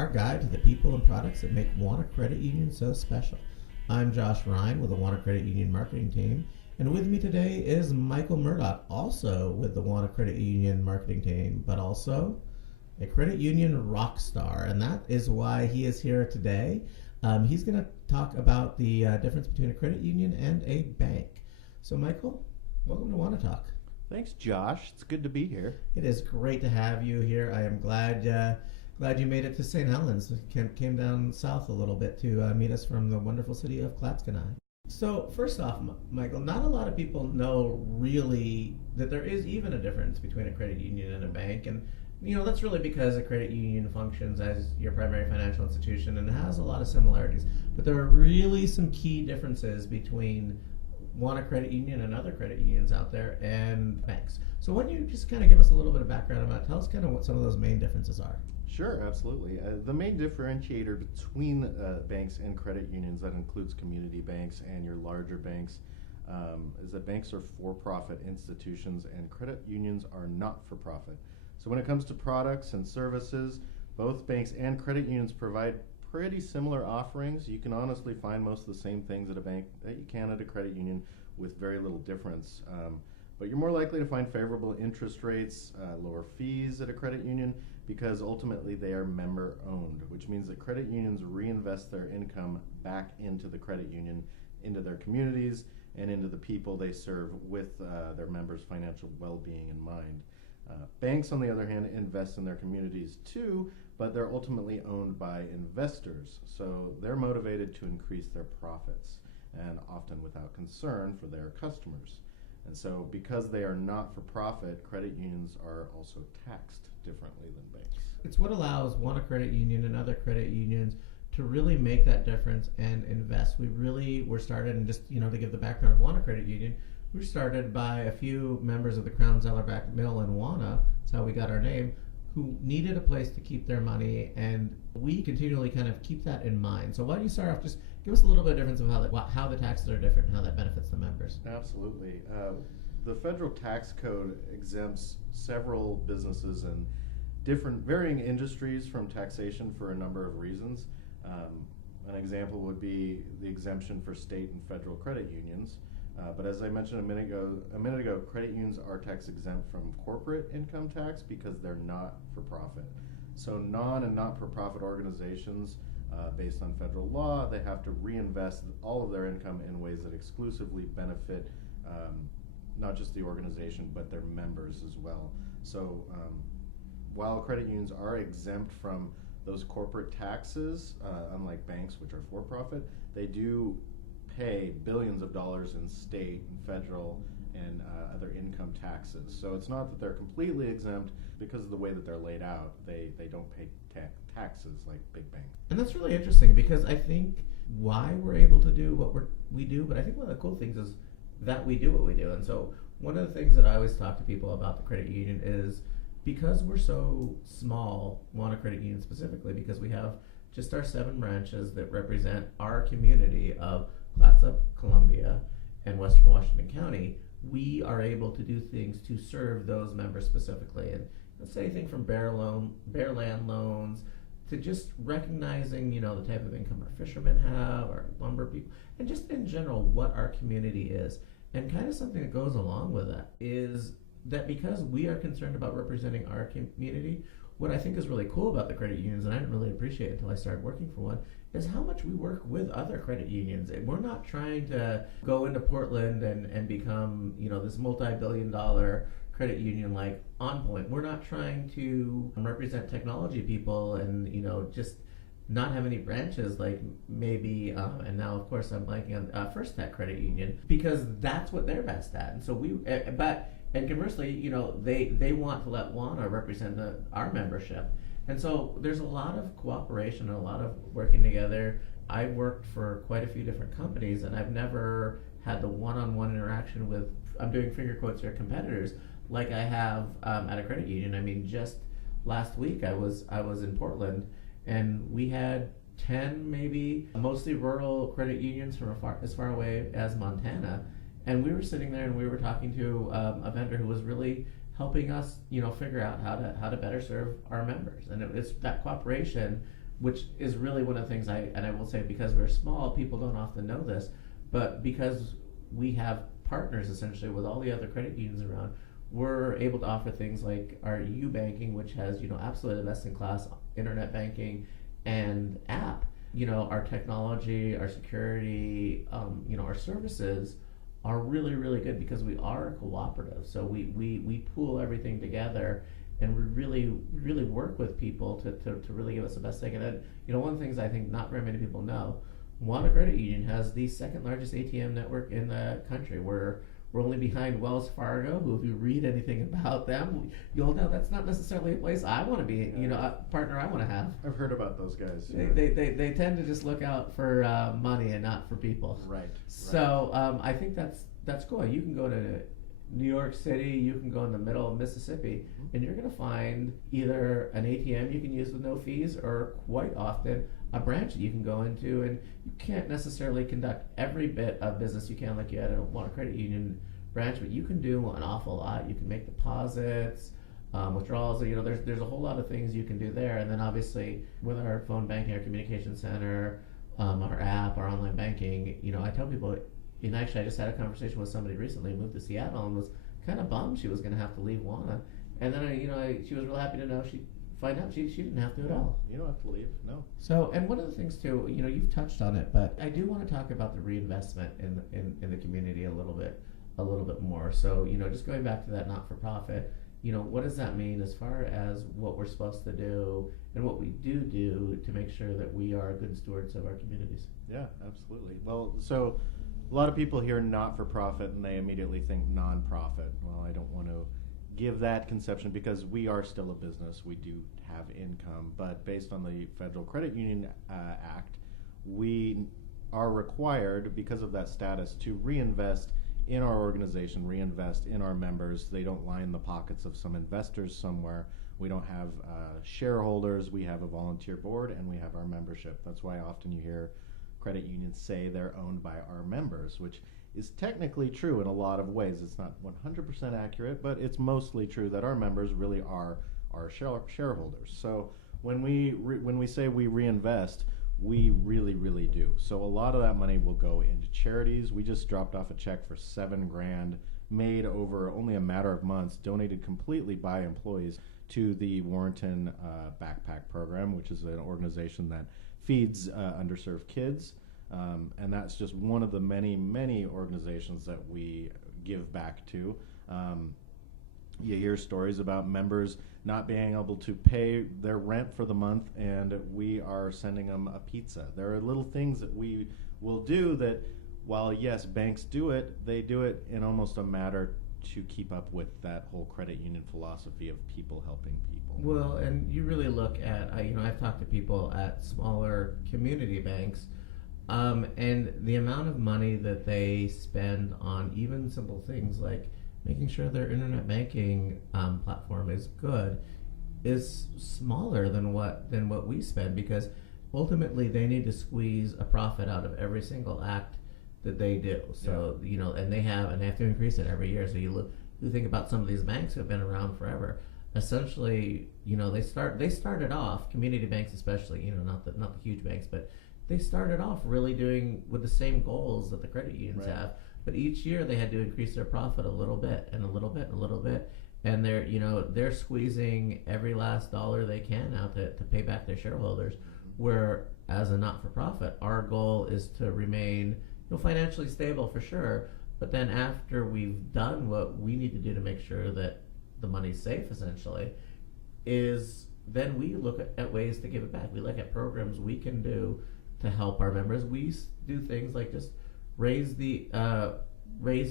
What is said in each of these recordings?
our guide to the people and products that make Wana Credit Union so special. I'm Josh Ryan with the Wana Credit Union marketing team, and with me today is Michael Murdoch, also with the Wana Credit Union marketing team, but also a credit union rock star, and that is why he is here today. He's going to talk about the difference between a credit union and a bank. So, Michael, welcome to Wana Talk. Thanks, Josh. It's good to be here. It is great to have you here. I am glad you made it to St. Helens. Came down south a little bit to meet us from the wonderful city of Clatskanie. So first off, Michael, not a lot of people know really that there is even a difference between a credit union and a bank, and that's really because a credit union functions as your primary financial institution and has a lot of similarities. But there are really some key differences between Wana Credit Union and other credit unions out there and banks. So why don't you just kind of give us a little bit of background about it? Tell us kind of what some of those main differences are. Sure, absolutely. The main differentiator between banks and credit unions, that includes community banks and your larger banks, is that banks are for-profit institutions and credit unions are not for-profit. So when it comes to products and services, both banks and credit unions provide pretty similar offerings. You can honestly find most of the same things at a bank that you can at a credit union with very little difference. But you're more likely to find favorable interest rates, lower fees at a credit union because ultimately they are member owned, which means that credit unions reinvest their income back into the credit union, into their communities, and into the people they serve with their members' financial well-being in mind. Banks, on the other hand, invest in their communities too, but they're ultimately owned by investors, so they're motivated to increase their profits, and often without concern for their customers. And so because they are not for profit, credit unions are also taxed differently than banks. It's what allows Wana Credit Union and other credit unions to really make that difference and invest. We really were started, and just to give the background of Wana Credit Union, we were started by a few members of the Crown Zellerback Mill in Wana. That's how we got our name, who needed a place to keep their money, and we continually kind of keep that in mind. So why don't you start off, just give us a little bit of difference of how the taxes are different and how that benefits the members. Absolutely. The federal tax code exempts several businesses and different varying industries from taxation for a number of reasons. An example would be the exemption for state and federal credit unions. But as I mentioned a minute ago, credit unions are tax exempt from corporate income tax because they're not for profit. So non and not for profit organizations, based on federal law, they have to reinvest all of their income in ways that exclusively benefit not just the organization but their members as well. So while credit unions are exempt from those corporate taxes, unlike banks which are for profit, they do pay billions of dollars in state and federal and other income taxes. So it's not that they're completely exempt because of the way that they're laid out. They don't pay taxes like big banks. And that's really interesting because I think why we're able to do what we do, but I think one of the cool things is that we do what we do. And so one of the things that I always talk to people about the credit union is because we're so small, Wana Credit Union specifically, because we have just our 7 branches that represent our community of Clatsop, Columbia, and Western Washington County, we are able to do things to serve those members specifically. And let's say anything from bare land loans to just recognizing, the type of income our fishermen have, our lumber people, and just in general what our community is. And kind of something that goes along with that is that because we are concerned about representing our community, what I think is really cool about the credit unions, and I didn't really appreciate it until I started working for one, is how much we work with other credit unions. We're not trying to go into Portland and become, this multi-billion-dollar credit union like On Point. We're not trying to represent technology people and, just not have any branches like maybe, and now of course I'm blanking on First Tech Credit Union, because that's what they're best at. And so and conversely, they want to let Wana represent our membership. And so there's a lot of cooperation and a lot of working together. I worked for quite a few different companies, and I've never had the one-on-one interaction with, I'm doing finger quotes here, competitors like I have at a credit union. I mean, just last week I was in Portland, and we had 10 maybe, mostly rural credit unions from as far away as Montana. And we were sitting there and we were talking to a vendor who was really helping us, figure out how to better serve our members. And it's that cooperation which is really one of the things I will say, because we're small, people don't often know this, but because we have partners essentially with all the other credit unions around, we're able to offer things like our U banking, which has absolutely best in class internet banking and app. Our technology, our security, our services are really, really good because we are a cooperative. So we pool everything together, and we really work with people to really give us the best thing. And then, one of the things I think not very many people know, Wanda Credit Union has the second largest ATM network in the country. We're only behind Wells Fargo, who, if you read anything about them, you'll know that's not necessarily a place I want to be, a partner I want to have. I've heard about those guys. They tend to just look out for money and not for people. Right. So I think that's cool. You can go to New York City, you can go in the middle of Mississippi, and you're going to find either an ATM you can use with no fees, or quite often a branch that you can go into, and you can't necessarily conduct every bit of business you can like you at a Water Credit Union branch, but you can do an awful lot. You can make deposits, withdrawals. There's a whole lot of things you can do there. And then obviously with our phone banking, our communication center, our app, our online banking, I tell people, and actually I just had a conversation with somebody recently who moved to Seattle and was kind of bummed she was going to have to leave WANA, and then she was real happy to know she didn't have to at all. You don't have to leave, no. So, and one of the things too, you've touched on it, but I do want to talk about the reinvestment in the community a little bit more. So, just going back to that not-for-profit, what does that mean as far as what we're supposed to do and what we do to make sure that we are good stewards of our communities? Yeah, absolutely. Well, so a lot of people hear not-for-profit and they immediately think non-profit. Well, I don't want to give that conception because we are still a business. We do have income, but based on the Federal Credit Union Act, we are required, because of that status, to reinvest in our organization, reinvest in our members. They don't line the pockets of some investors somewhere. We don't have shareholders. We have a volunteer board, and we have our membership. That's why often you hear credit unions say they're owned by our members, which is technically true in a lot of ways. It's not 100% accurate, but it's mostly true that our members really are our shareholders. So when we say we reinvest, we really do. So a lot of that money will go into charities. We just dropped off a check for $7,000, made over only a matter of months, donated completely by employees to the Warrenton Backpack Program, which is an organization that feeds underserved kids. And that's just one of the many organizations that we give back to. You hear stories about members not being able to pay their rent for the month, and we are sending them a pizza. There are little things that we will do that, while yes, banks do it, they do it in almost a matter to keep up with that whole credit union philosophy of people helping people. Well, and you really look at, I've talked to people at smaller community banks, and the amount of money that they spend on even simple things like making sure their internet banking platform is good is smaller than what we spend, because ultimately they need to squeeze a profit out of every single act that they do. So and they have to increase it every year. So you think about some of these banks who have been around forever. Essentially, they started off, community banks especially, not the huge banks, but they started off really doing with the same goals that the credit unions have. But each year they had to increase their profit a little bit and a little bit and a little bit, and they're squeezing every last dollar they can out to pay back their shareholders. Where as a not-for-profit, our goal is to remain financially stable for sure, but then after we've done what we need to do to make sure that the money's safe, essentially, is then we look at ways to give it back. We look at programs we can do to help our members. We do things like just raise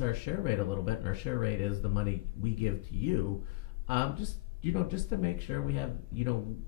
our share rate a little bit, and our share rate is the money we give to you, just to make sure we have,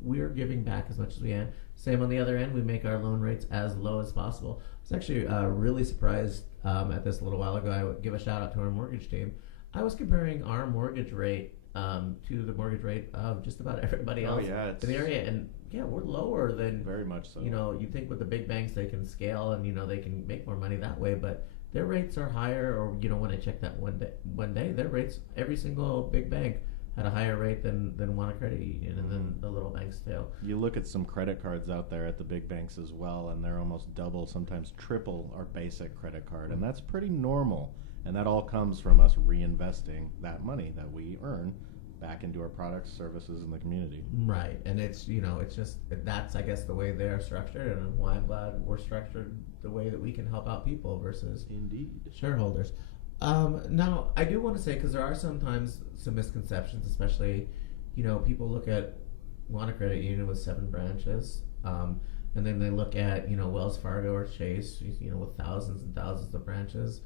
we're giving back as much as we can. Same on the other end, we make our loan rates as low as possible. I was actually really surprised at this a little while ago. I would give a shout out to our mortgage team. I was comparing our mortgage rate to the mortgage rate of just about everybody else in the area, and we're lower than, very much so. You think with the big banks they can scale and they can make more money that way, but their rates are higher. Or when I checked that one day, their rates, every single big bank at a higher rate than one credit union, and then the little banks too. You look at some credit cards out there at the big banks as well, and they're almost double, sometimes triple our basic credit card, and that's pretty normal. And that all comes from us reinvesting that money that we earn back into our products, services, in the community. Right, and it's it's just that's I guess the way they're structured, and why I'm glad we're structured the way that we can help out people versus Indeed. shareholders. Now I do want to say, because there are sometimes some misconceptions, especially people look at Wanna Credit Union with 7 branches, and then they look at Wells Fargo or Chase, with thousands and thousands of branches.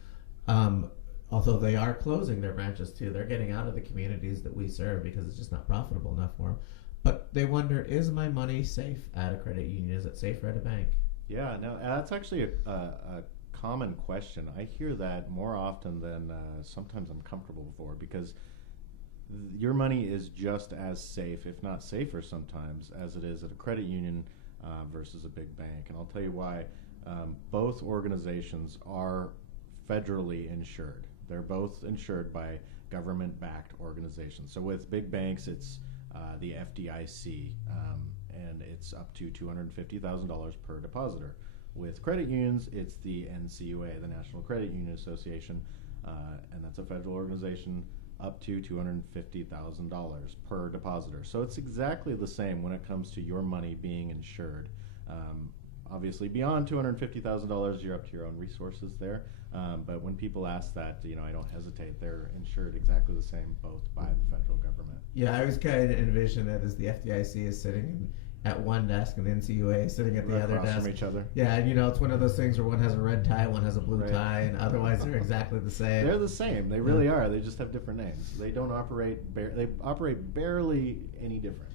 Although they are closing their branches too, they're getting out of the communities that we serve because it's just not profitable enough for them. But they wonder, is my money safe at a credit union? Is it safer at a bank? Yeah, no, that's actually a common question. I hear that more often than sometimes I'm comfortable for, because your money is just as safe, if not safer sometimes, as it is at a credit union versus a big bank. And I'll tell you why. Both organizations are federally insured. They're both insured by government-backed organizations. So with big banks, it's the FDIC, and it's up to $250,000 per depositor. With credit unions, it's the NCUA, the National Credit Union Association, and that's a federal organization, up to $250,000 per depositor. So it's exactly the same when it comes to your money being insured. Obviously, beyond $250,000, you're up to your own resources there. But when people ask that, I don't hesitate. They're insured exactly the same, both by the federal government. Yeah, I always kind of envision it as the FDIC is sitting at one desk and the NCUA is sitting at the other desk. From each other. Yeah, and it's one of those things where one has a red tie, one has a blue tie, and otherwise they're exactly the same. They're the same. They really are. They just have different names. They don't operate. They operate barely any different.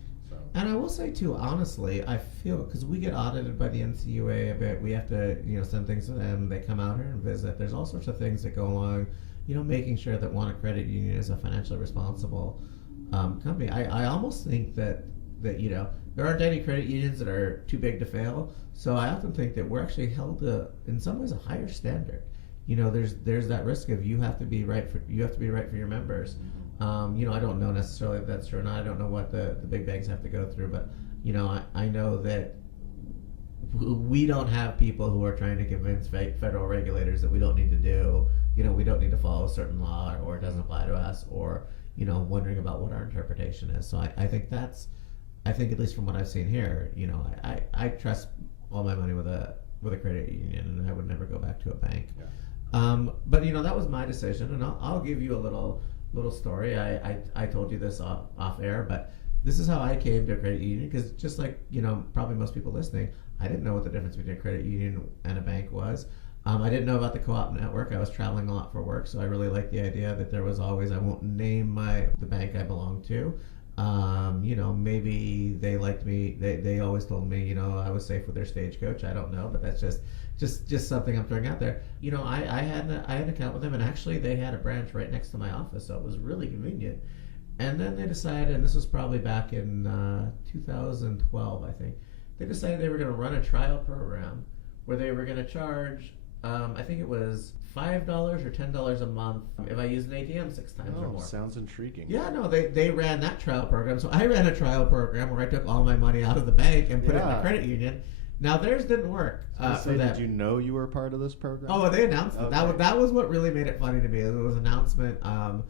And I will say too, honestly, I feel, because we get audited by the NCUA a bit, we have to, send things to them. They come out here and visit. There's all sorts of things that go along, making sure that Wanna Credit Union is a financially responsible company. I almost think that there aren't any credit unions that are too big to fail. So I often think that we're actually held to, in some ways, a higher standard. There's that risk of you have to be right for your members. I don't know necessarily if that's true or not. I don't know what the big banks have to go through, but I know that we don't have people who are trying to convince federal regulators that we don't need to do, we don't need to follow a certain law, or it doesn't apply to us, or wondering about what our interpretation is. So I think at least from what I've seen here, I trust all my money with a credit union, and I would never go back to a bank. Yeah. But that was my decision, and I'll give you a little story. I told you this off air, but this is how I came to a credit union, because just like probably most people listening, I didn't know what the difference between a credit union and a bank was. I didn't know about the co-op network. I was traveling a lot for work, so I really liked the idea that there was always, I won't name the bank I belonged to. Maybe they liked me. They always told me, I was safe with their Stagecoach. I don't know, but that's just something I'm throwing out there. I had an account with them, and actually they had a branch right next to my office, so it was really convenient. And then they decided, and this was probably back in 2012, I think, they decided they were going to run a trial program where they were going to charge, I think it was $5 or $10 a month if I use an ATM 6 times or more. Sounds intriguing. Yeah, no, they ran that trial program. So I ran a trial program where I took all my money out of the bank and put it in a credit union. Now theirs didn't work. Did you know you were part of this program? Oh, they announced it. That was what really made it funny to me. It was an announcement of,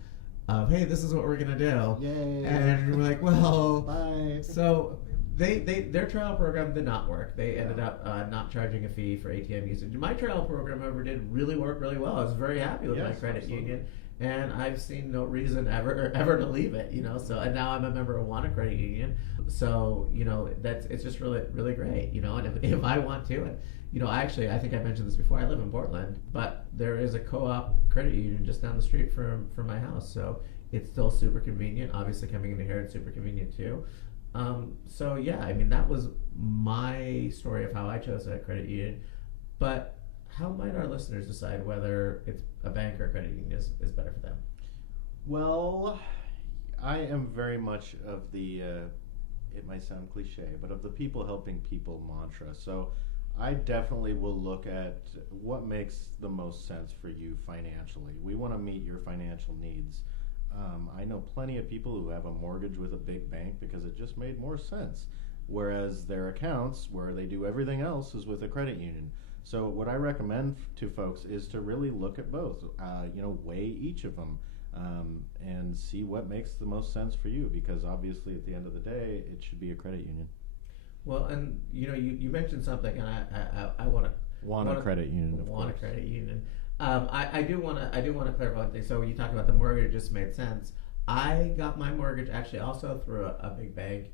hey, this is what we're gonna do. Yay! And we're like, well, bye. So their trial program did not work. They ended up not charging a fee for ATM usage. My trial program, however, did work really well. I was very happy with my credit union, and I've seen no reason ever to leave it. So, and now I'm a member of Wanna Credit Union. So it's just really really great. And if I want to, and I think I mentioned this before. I live in Portland, but there is a co-op credit union just down the street from my house. So it's still super convenient. Obviously, coming into here, it's super convenient too. So yeah, that was my story of how I chose a credit union. But how might our listeners decide whether it's a bank or a credit union is better for them? Well, I am very much of the, it might sound cliche, but of the people helping people mantra. So I definitely will look at what makes the most sense for you financially. We want to meet your financial needs. I know plenty of people who have a mortgage with a big bank because it just made more sense. Whereas their accounts, where they do everything else, is with a credit union. So what I recommend to folks is to really look at both. Weigh each of them and see what makes the most sense for you. Because obviously, at the end of the day, it should be a credit union. Well, and you mentioned something, and I want to Want a credit union, of want a course. credit union. I do want to clarify one thing. So when you talk about the mortgage, it just made sense. I got my mortgage actually also through a big bank,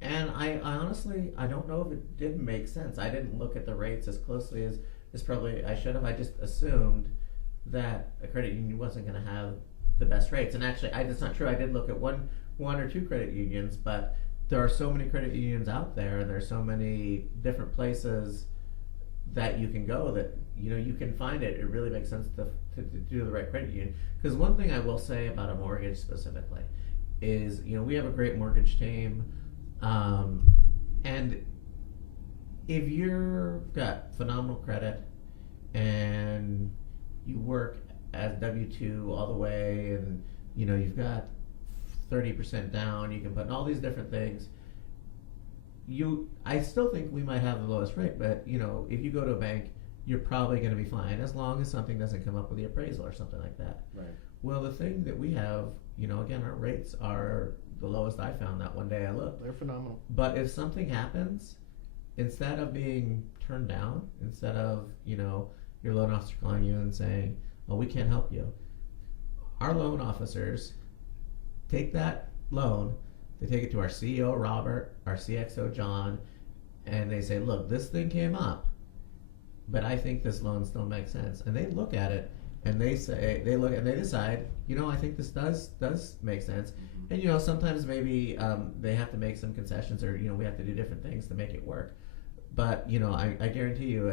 and I honestly I don't know if it did make sense. I didn't look at the rates as closely as probably I should have. I just assumed that a credit union wasn't going to have the best rates, and actually, that's not true. I did look at one or two credit unions, but there are so many credit unions out there, and there's so many different places that you can go that you can find it. It really makes sense to do the right credit union. Because one thing I will say about a mortgage specifically is we have a great mortgage team, and if you've got phenomenal credit and you work as W-2 all the way, and you've got 30% down, you can put in all these different things. I still think we might have the lowest rate, but if you go to a bank, you're probably going to be fine as long as something doesn't come up with the appraisal or something like that. Right. Well, the thing that we have, again, our rates are the lowest I found that one day I looked. They're phenomenal. But if something happens, instead of being turned down, instead of your loan officer calling you and saying, "Well, we can't help you," our loan officers take that loan. They take it to our CEO, Robert, our CXO, John, and they say, "Look, this thing came up, but I think this loan still makes sense." And they look at it, and they decide, I think this does make sense. Mm-hmm. And sometimes maybe they have to make some concessions, or we have to do different things to make it work. But I guarantee you,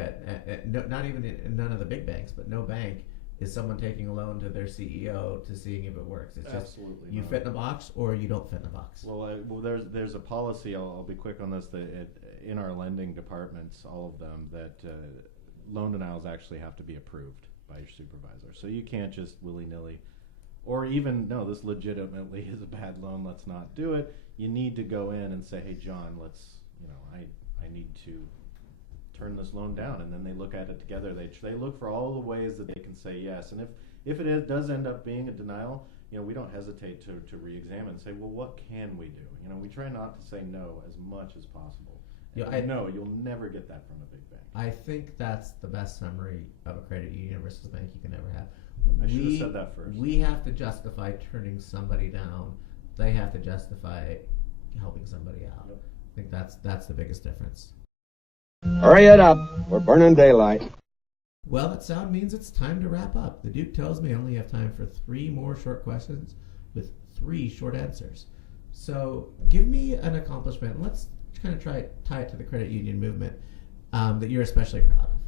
not even in none of the big banks, but no bank is someone taking a loan to their CEO to seeing if it works. It's Absolutely just you not. fit in a box or you don't fit in a box. Well, there's a policy. I'll be quick on this. That in our lending departments, all of them, that loan denials actually have to be approved by your supervisor. So you can't just willy-nilly, or even no, this legitimately is a bad loan. Let's not do it. You need to go in and say, "Hey, John, I need to turn this loan down," and then they look at it together. They look for all the ways that they can say yes, and if it does end up being a denial, we don't hesitate to re-examine and say, well, what can we do? We try not to say no as much as possible. I know you'll never get that from a big bank. I think that's the best summary of a credit union versus a bank you can ever have. I should have said that first. We have to justify turning somebody down. They have to justify helping somebody out. Yep. I think that's the biggest difference. Hurry it up. We're burning daylight. Well, that sound means it's time to wrap up. The Duke tells me I only have time for 3 more short questions with 3 short answers. So give me an accomplishment. Let's kind of tie it to the credit union movement that you're especially proud of.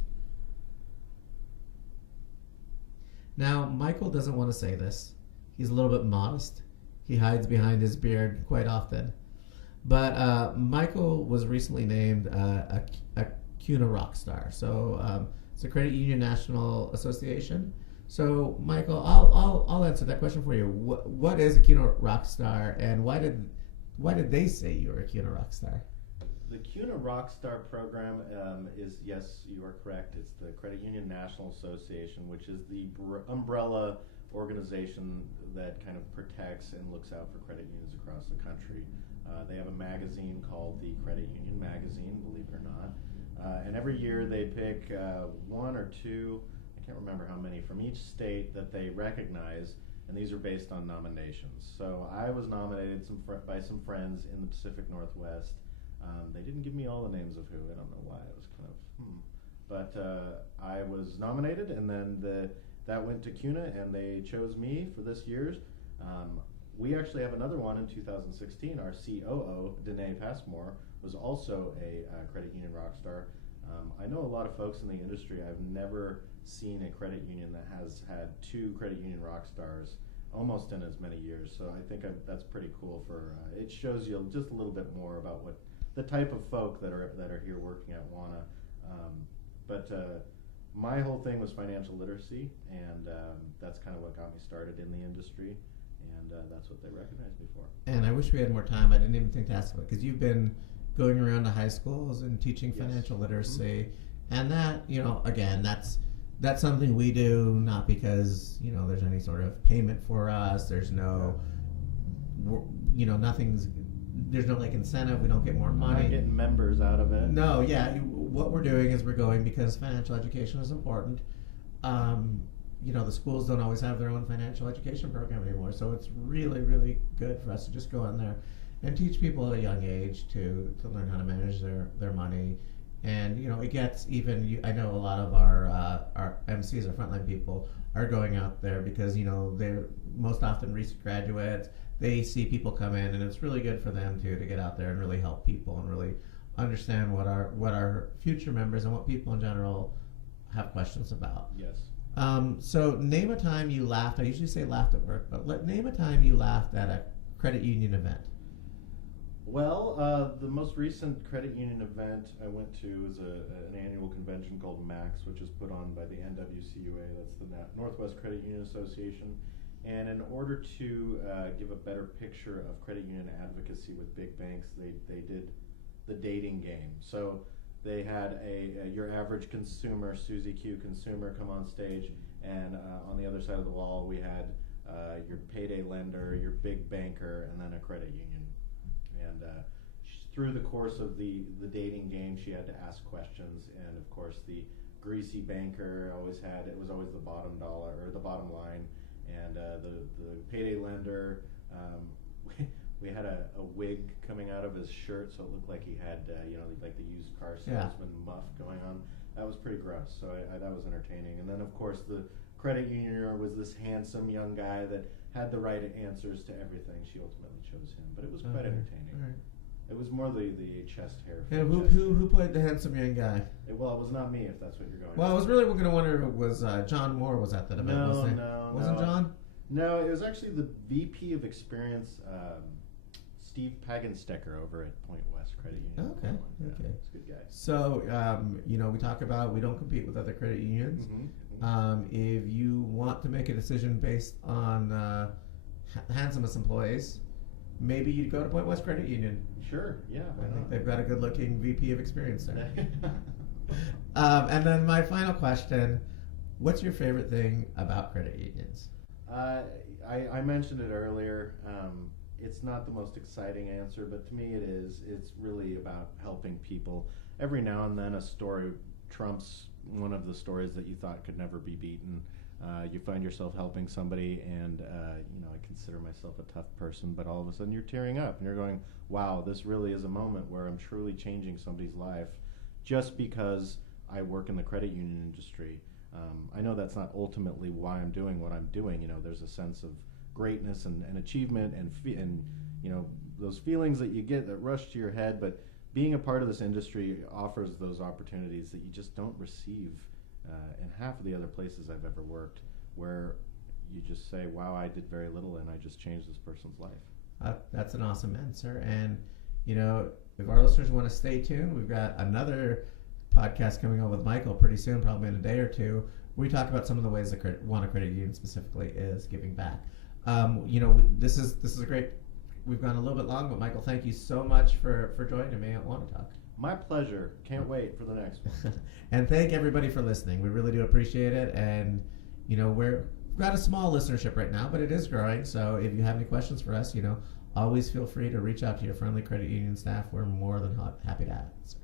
Now, Michael doesn't want to say this. He's a little bit modest. He hides behind his beard quite often. But Michael was recently named a CUNA rock star. So it's a Credit Union National Association. So Michael, I'll answer that question for you. What is a CUNA rock star, and why did they say you were a CUNA rock star? The CUNA Rockstar program is, yes, you are correct. It's the Credit Union National Association, which is the umbrella organization that kind of protects and looks out for credit unions across the country. They have a magazine called the Credit Union Magazine, believe it or not. And every year they pick 1 or 2, I can't remember how many, from each state that they recognize, and these are based on nominations. So I was nominated by some friends in the Pacific Northwest. They didn't give me all the names of who. I don't know why. It was kind of, But I was nominated, and then that went to CUNA, and they chose me for this year's. We actually have another one in 2016. Our COO, Danae Passmore, was also a credit union rock star. I know a lot of folks in the industry. I've never seen a credit union that has had 2 credit union rock stars almost in as many years. So I think that's pretty cool. It shows you just a little bit more about what the type of folk that are here working at WANA. But my whole thing was financial literacy, and that's kind of what got me started in the industry. and that's what they recognize me for. And I wish we had more time. I didn't even think to ask about, because you've been going around to high schools and teaching Yes. financial literacy, and that, again, that's something we do not because there's any sort of payment for us. There's no, nothing's. There's no incentive. We don't get more money. Not getting members out of it. No, yeah. What we're doing is we're going because financial education is important. The schools don't always have their own financial education program anymore, so it's really, really good for us to just go in there and teach people at a young age to learn how to manage their money. And it gets even. I know a lot of our MCs, our frontline people, are going out there because they're most often recent graduates. They see people come in, and it's really good for them too to get out there and really help people and really understand what our future members and what people in general have questions about. Yes. So name a time you laughed. I usually say laughed at work, but name a time you laughed at a credit union event. Well, the most recent credit union event I went to was an annual convention called MAX, which is put on by the NWCUA. That's the Northwest Credit Union Association. And in order to give a better picture of credit union advocacy with big banks, they did the dating game. So they had your average consumer, Susie Q consumer, come on stage, and on the other side of the wall we had your payday lender, your big banker, and then a credit union. And through the course of the dating game, she had to ask questions, and of course the greasy banker was always the bottom dollar or the bottom line. And the payday lender, we had a wig coming out of his shirt, so it looked like he had, like the used car salesman muff going on. That was pretty gross, so that was entertaining. And then, of course, the credit union was this handsome young guy that had the right answers to everything. She ultimately chose him, but it was quite entertaining. All right. It was more the chest hair. And who played the handsome young guy? Well, it was not me, if that's what you're going. Well, I was really going to wonder if it was John Moore was at that event. Wasn't John? No, it was actually the VP of Experience, Steve Pagenstecker over at Point West Credit Union. Okay, Yeah, okay. he's a good guy. So, we talk about we don't compete with other credit unions. If you want to make a decision based on handsomest employees, maybe you'd go to Point West Credit Union. Sure, yeah. I think they've got a good-looking VP of Experience there. And then my final question, what's your favorite thing about credit unions? I mentioned it earlier. It's not the most exciting answer, but to me it is. It's really about helping people. Every now and then a story trumps one of the stories that you thought could never be beaten. You find yourself helping somebody, and I consider myself a tough person, but all of a sudden you're tearing up and you're going, wow, this really is a moment where I'm truly changing somebody's life just because I work in the credit union industry. I know that's not ultimately why I'm doing what I'm doing. There's a sense of greatness and achievement and those feelings that you get that rush to your head, but being a part of this industry offers those opportunities that you just don't receive in half of the other places I've ever worked, where you just say, wow, I did very little and I just changed this person's life. That's an awesome answer. And, if our listeners want to stay tuned, we've got another podcast coming on with Michael pretty soon, probably in a day or two. We talk about some of the ways that Awana Credit Union specifically is giving back. This is a great. We've gone a little bit long, but Michael, thank you so much for joining me at Wanna Talk. My pleasure. Can't wait for the next one. And thank everybody for listening. We really do appreciate it. And we've got a small listenership right now, but it is growing. So if you have any questions for us, always feel free to reach out to your friendly credit union staff. We're more than happy to answer.